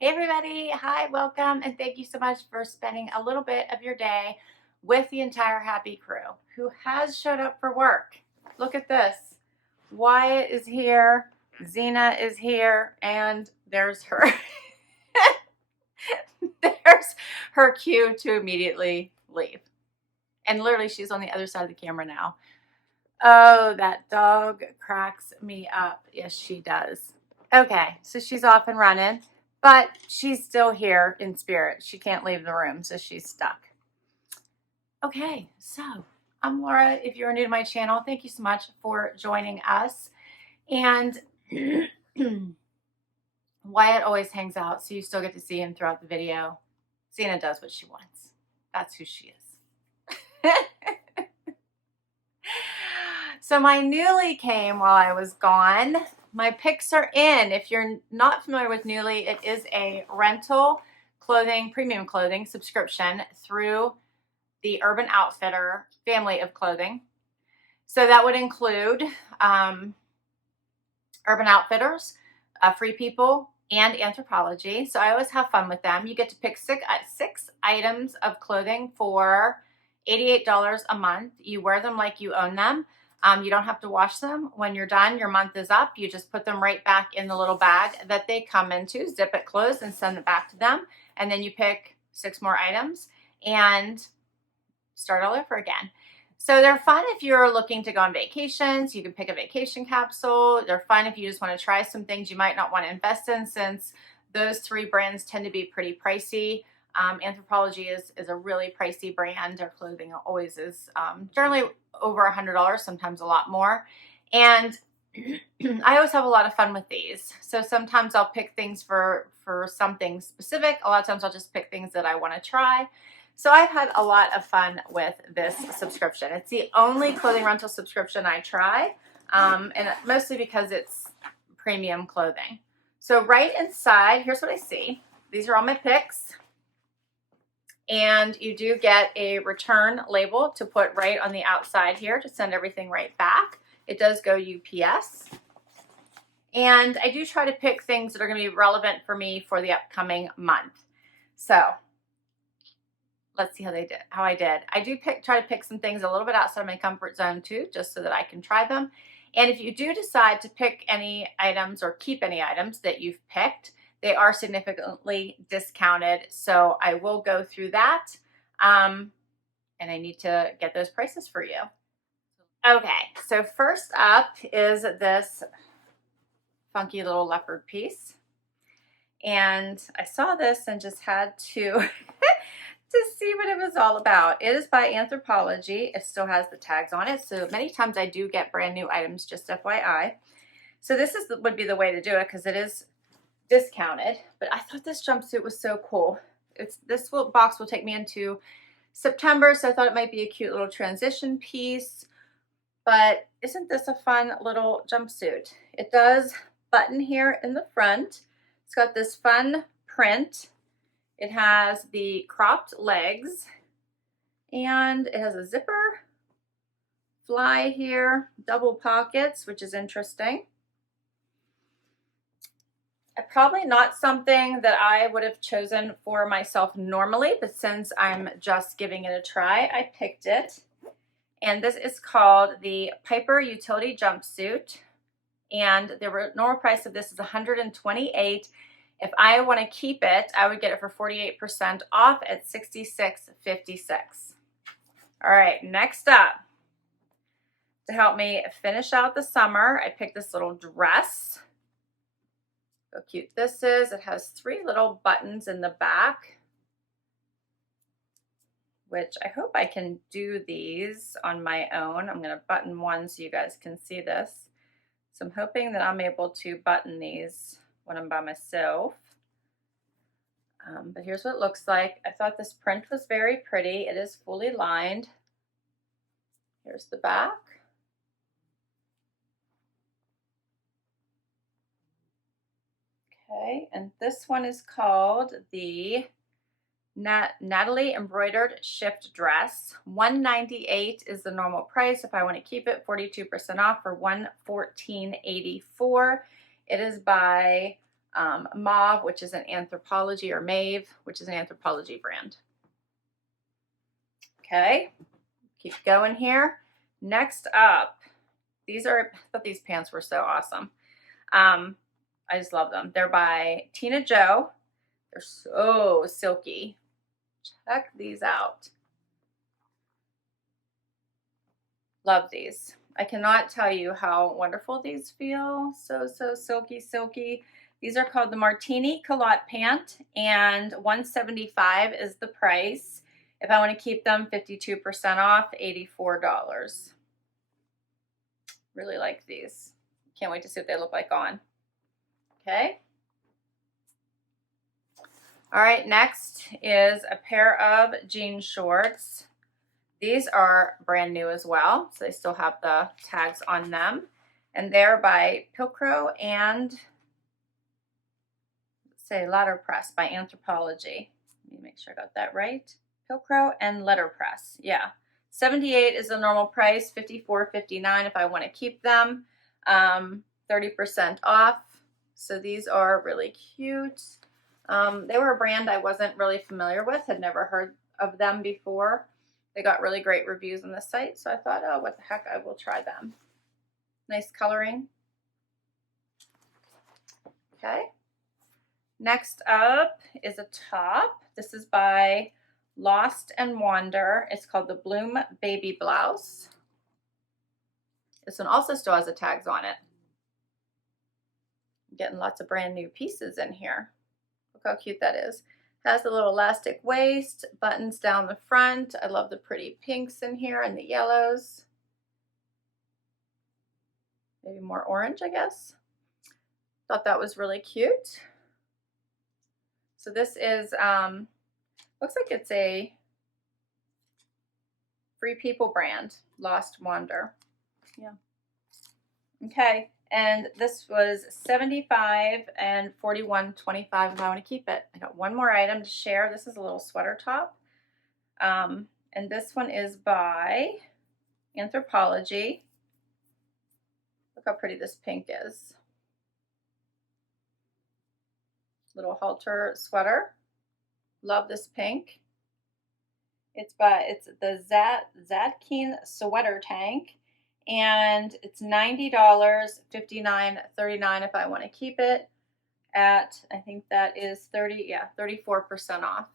Hey everybody, hi, welcome, and thank you so much for spending a little bit of your day with the entire Happy crew who has showed up for work. Look at this. Wyatt is here, Zena is here, and there's her. There's her cue to immediately leave. And literally she's on the other side of the camera now. Oh, that dog cracks me up. Yes, she does. Okay, so she's off and running, but she's still here in spirit. She can't leave the room, so she's stuck. Okay, so I'm Laura. If you're new to my channel, thank you so much for joining us. And Wyatt always hangs out, so you still get to see him throughout the video. Zena does what she wants. That's who she is. So my Nuuly came while I was gone. My picks are in. If you're not familiar with Nuuly, it is a rental clothing, premium clothing subscription through the Urban Outfitter family of clothing. So that would include Urban Outfitters, Free People, and Anthropologie. So I always have fun with them. You get to pick six items of clothing for $88 a month. You wear them like you own them. You don't have to wash them. When you're done, your month is up. You just put them right back in the little bag that they come into, zip it closed, and send it back to them. And then you pick 6 more items and start all over again. So they're fun if you're looking to go on vacations. You can pick a vacation capsule. They're fun if you just want to try some things you might not want to invest in, since those 3 brands tend to be pretty pricey. Anthropologie is a really pricey brand. Their clothing always is generally over $100, sometimes a lot more. And I always have a lot of fun with these. So sometimes I'll pick things for something specific. A lot of times I'll just pick things that I want to try. So I've had a lot of fun with this subscription. It's the only clothing rental subscription I try, and mostly because it's premium clothing. So right inside, here's what I see. These are all my picks. And you do get a return label to put right on the outside here to send everything right back. It does go UPS. And I do try to pick things that are going to be relevant for me for the upcoming month. So let's see how I did. I do try to pick some things a little bit outside my comfort zone too, just so that I can try them. And if you do decide to pick any items or keep any items that you've picked, they are significantly discounted. So I will go through that. And I need to get those prices for you. Okay, so first up is this funky little leopard piece. And I saw this and just had to to see what it was all about. It is by Anthropologie. It still has the tags on it. So many times I do get brand new items, just FYI. So this would be the way to do it because it is discounted. But I thought this jumpsuit was so cool. This box will take me into September, so I thought it might be a cute little transition piece. But isn't this a fun little jumpsuit? It does button here in the front. It's got this fun print. It has the cropped legs, and it has a zipper, fly here, double pockets, which is interesting. Probably not something that I would have chosen for myself normally, but since I'm just giving it a try, I picked it. And this is called the Piper Utility Jumpsuit. And the normal price of this is $128. If I want to keep it, I would get it for 48% off at $66.56. All right, next up, to help me finish out the summer, I picked this little dress. Look how cute this is. It has 3 little buttons in the back, which I hope I can do these on my own. I'm going to button one so you guys can see this. So I'm hoping that I'm able to button these when I'm by myself. But here's what it looks like. I thought this print was very pretty. It is fully lined. Here's the back. Okay, and this one is called the Natalie Embroidered Shift Dress. $198 is the normal price. If I want to keep it, 42% off for $114.84. It is by Maeve, which is an Anthropologie, or Maeve, which is an Anthropologie brand. Okay, keep going here. Next up, I thought these pants were so awesome. I just love them. They're by Tina Jo. They're so silky. Check these out. Love these. I cannot tell you how wonderful these feel. So silky, silky. These are called the Martini Culotte Pant, and $175 is the price. If I want to keep them, 52% off, $84. Really like these. Can't wait to see what they look like on. Okay. All right, next is a pair of jean shorts. These are brand new as well, so they still have the tags on them. And they're by Pilcro and, let's say, Letterpress by Anthropologie. Let me make sure I got that right. Pilcro and Letterpress, yeah. $78 is the normal price, $54.59 if I want to keep them. 30% off. So these are really cute. They were a brand I wasn't really familiar with, had never heard of them before. They got really great reviews on the site, so I thought, oh, what the heck, I will try them. Nice coloring. Okay. Next up is a top. This is by Lost and Wander. It's called the Bloom Baby Blouse. This one also still has the tags on it. I'm getting lots of brand new pieces in here. Look how cute that is. Has a little elastic waist, buttons down the front. I love the pretty pinks in here and the yellows. Maybe more orange, I guess. Thought that was really cute. So this is, looks like it's a Free People brand, Lost Wander. Yeah. Okay. And this was $75 and $41.25 if I want to keep it. I got one more item to share. This is a little sweater top. And this one is by Anthropologie. Look how pretty this pink is. Little halter sweater. Love this pink. It's the Zadkine sweater tank. And it's $90, $59.39 if I want to keep it at, I think that is 34% off.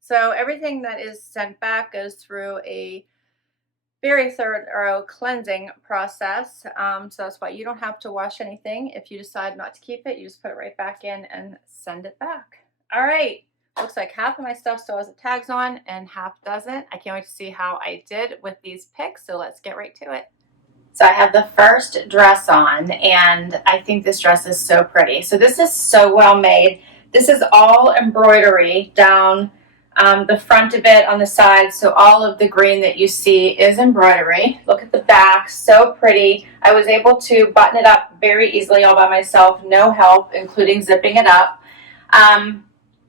So everything that is sent back goes through a very thorough cleansing process. So that's why you don't have to wash anything. If you decide not to keep it, you just put it right back in and send it back. All right. Looks like half of my stuff still has the tags on and half doesn't. I can't wait to see how I did with these picks, so let's get right to it. So I have the first dress on, and I think this dress is so pretty. So this is so well made. This is all embroidery down the front of it, on the sides, so all of the green that you see is embroidery. Look at the back, so pretty. I was able to button it up very easily all by myself, no help, including zipping it up.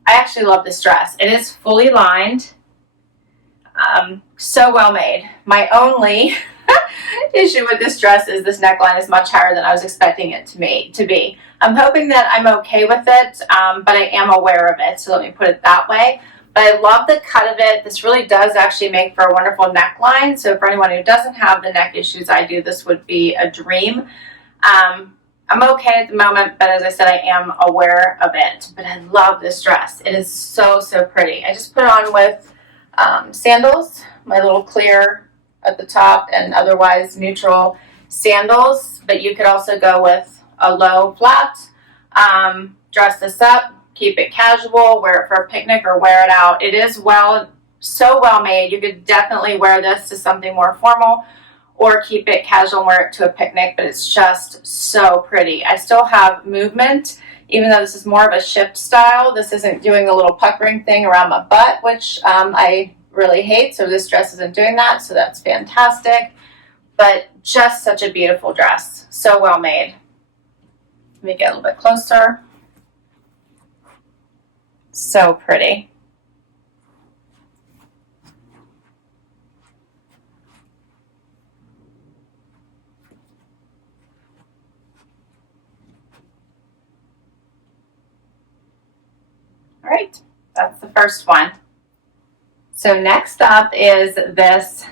I actually love this dress. It is fully lined, so well made. My only issue with this dress is this neckline is much higher than I was expecting it to be. I'm hoping that I'm okay with it, but I am aware of it, so let me put it that way. But I love the cut of it. This really does actually make for a wonderful neckline, so for anyone who doesn't have the neck issues I do, this would be a dream. I'm okay at the moment, but as I said, I am aware of it. But I love this dress. It is so, so pretty. I just put it on with sandals, my little clear at the top and otherwise neutral sandals. But you could also go with a low flat, dress this up, keep it casual, wear it for a picnic or wear it out. It is so well made. You could definitely wear this to something more formal, or keep it casual and wear it to a picnic, but it's just so pretty. I still have movement, even though this is more of a shift style. This isn't doing the little puckering thing around my butt, which I really hate, so this dress isn't doing that, so that's fantastic. But just such a beautiful dress, so well made. Let me get a little bit closer. So pretty. right, that's the first one. So next up is this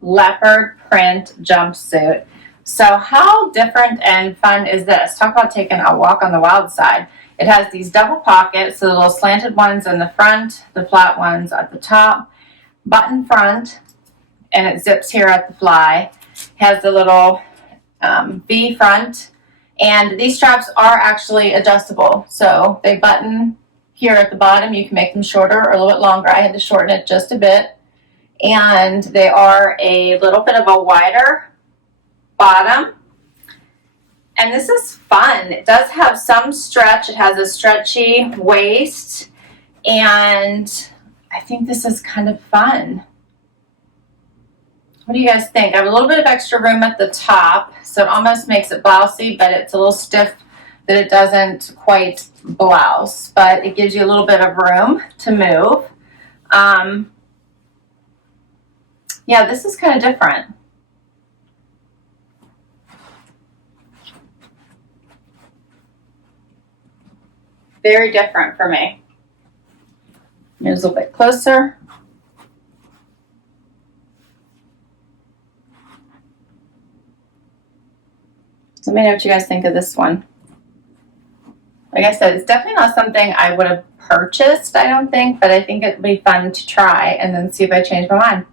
leopard print jumpsuit. So how different and fun is this? Talk about taking a walk on the wild side. It has these double pockets, so the little slanted ones in the front, the flat ones at the top, button front, and it zips here at the fly. Has the little V front, and these straps are actually adjustable. So they button here at the bottom. You can make them shorter or a little bit longer. I had to shorten it just a bit. And they are a little bit of a wider bottom. And this is fun. It does have some stretch. It has a stretchy waist. And I think this is kind of fun. What do you guys think? I have a little bit of extra room at the top, so it almost makes it blousey, but it's a little stiff that it doesn't quite blouse, but it gives you a little bit of room to move. Yeah, this is kind of different. Very different for me. Here's a little bit closer. So let me know what you guys think of this one. Like I said, it's definitely not something I would have purchased, I don't think, but I think it'd be fun to try and then see if I change my mind.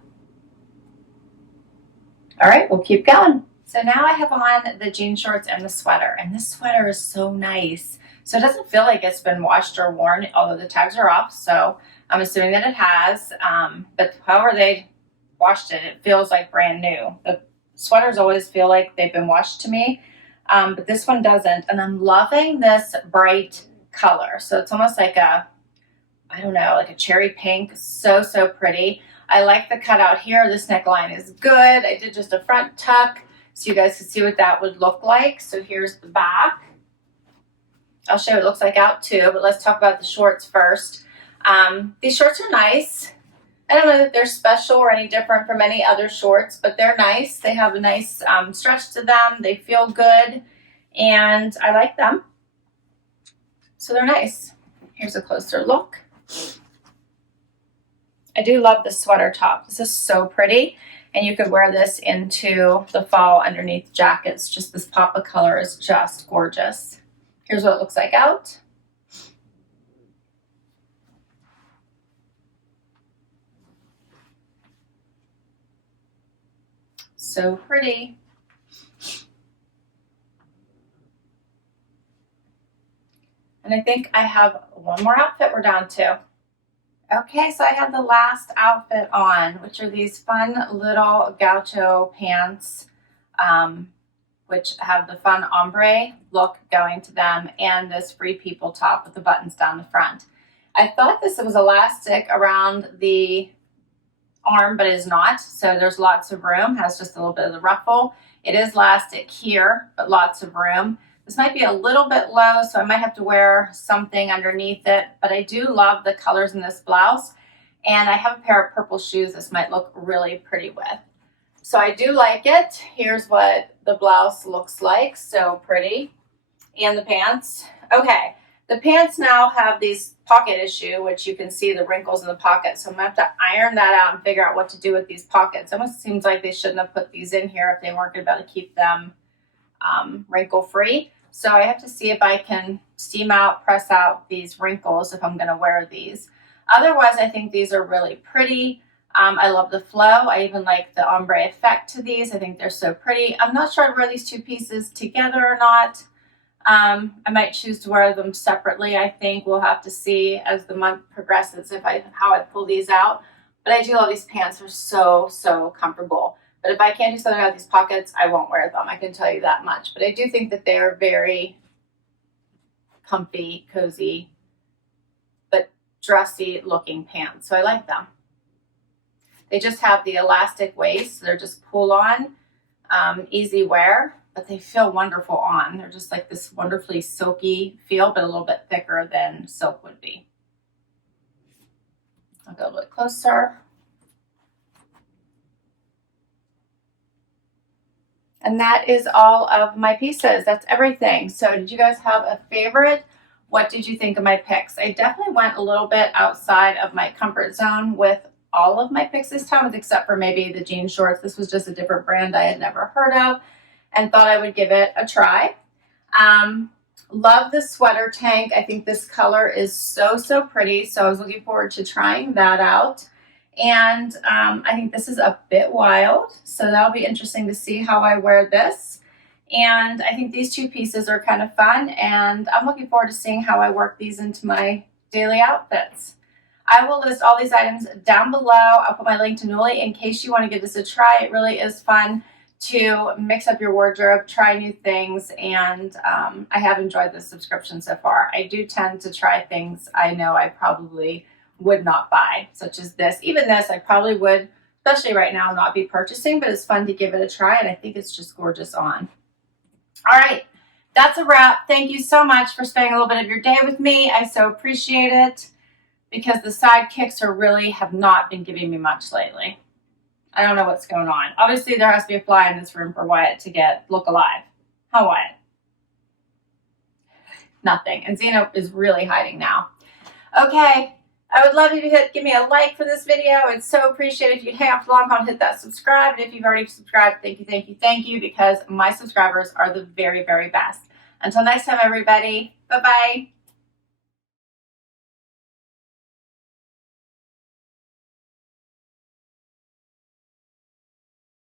All right, we'll keep going. So now I have on the jean shorts and the sweater, and this sweater is so nice. So it doesn't feel like it's been washed or worn, although the tags are off, so I'm assuming that it has. But however they washed it, it feels like brand new. The sweaters always feel like they've been washed to me, but this one doesn't. And I'm loving this bright color. So it's almost like a, I don't know, like a cherry pink. So, so pretty. I like the cutout here. This neckline is good. I did just a front tuck so you guys can see what that would look like. So here's the back. I'll show you what it looks like out too, but let's talk about the shorts first. These shorts are nice. I don't know that they're special or any different from any other shorts, but they're nice. They have a nice stretch to them. They feel good, and I like them. So they're nice. Here's a closer look. I do love the sweater top. This is so pretty, and you could wear this into the fall underneath jackets. Just this pop of color is just gorgeous. Here's what it looks like out. So pretty. And I think I have one more outfit we're down to. Okay, so I have the last outfit on, which are these fun little Gaucho pants, which have the fun ombre look going to them, and this Free People top with the buttons down the front. I thought this was elastic around the arm, but it is not. So there's lots of room, has just a little bit of the ruffle. It is elastic here, but lots of room. This might be a little bit low, so I might have to wear something underneath it, but I do love the colors in this blouse, and I have a pair of purple shoes this might look really pretty with. So I do like it. Here's what the blouse looks like. So pretty. And the pants. Okay, the pants now have these pocket issue, which you can see the wrinkles in the pocket, so I'm gonna have to iron that out and figure out what to do with these pockets. It almost seems like they shouldn't have put these in here if they weren't gonna be able to keep them wrinkle free. So I have to see if I can steam out, press out these wrinkles if I'm gonna wear these. Otherwise, I think these are really pretty. I love the flow. I even like the ombre effect to these. I think they're so pretty. I'm not sure I'd wear these two pieces together or not. I might choose to wear them separately. I think we'll have to see as the month progresses how I pull these out. But I do love these pants. They're so, so comfortable. But if I can't do something about these pockets, I won't wear them. I can tell you that much. But I do think that they are very comfy, cozy, but dressy looking pants. So I like them. They just have the elastic waist. So they're just pull on, easy wear, but they feel wonderful on. They're just like this wonderfully silky feel, but a little bit thicker than silk would be. I'll go a little closer. And that is all of my pieces. That's everything. So did you guys have a favorite? What did you think of my picks? I definitely went a little bit outside of my comfort zone with all of my picks this time, except for maybe the jean shorts. This was just a different brand I had never heard of and thought I would give it a try. Love the sweater tank. I think this color is so, so pretty. So I was looking forward to trying that out. And I think this is a bit wild. So that'll be interesting to see how I wear this. And I think these two pieces are kind of fun. And I'm looking forward to seeing how I work these into my daily outfits. I will list all these items down below. I'll put my link to Nuuly in case you want to give this a try. It really is fun to mix up your wardrobe, try new things, and I have enjoyed this subscription so far. I do tend to try things I know I probably would not buy, such as this. Even this I probably would, especially right now, not be purchasing, but it's fun to give it a try, and I think it's just gorgeous on. All right, that's a wrap. Thank you so much for spending a little bit of your day with me. I so appreciate it, because the sidekicks really have not been giving me much lately. I don't know what's going on. Obviously, there has to be a fly in this room for Wyatt to look alive. How, Wyatt? Nothing. And Zeno is really hiding now. Okay. I would love you to give me a like for this video. I'd so appreciate it if you'd hang out for long and hit that subscribe. And if you've already subscribed, thank you, thank you, thank you, because my subscribers are the very, very best. Until next time, everybody. Bye-bye.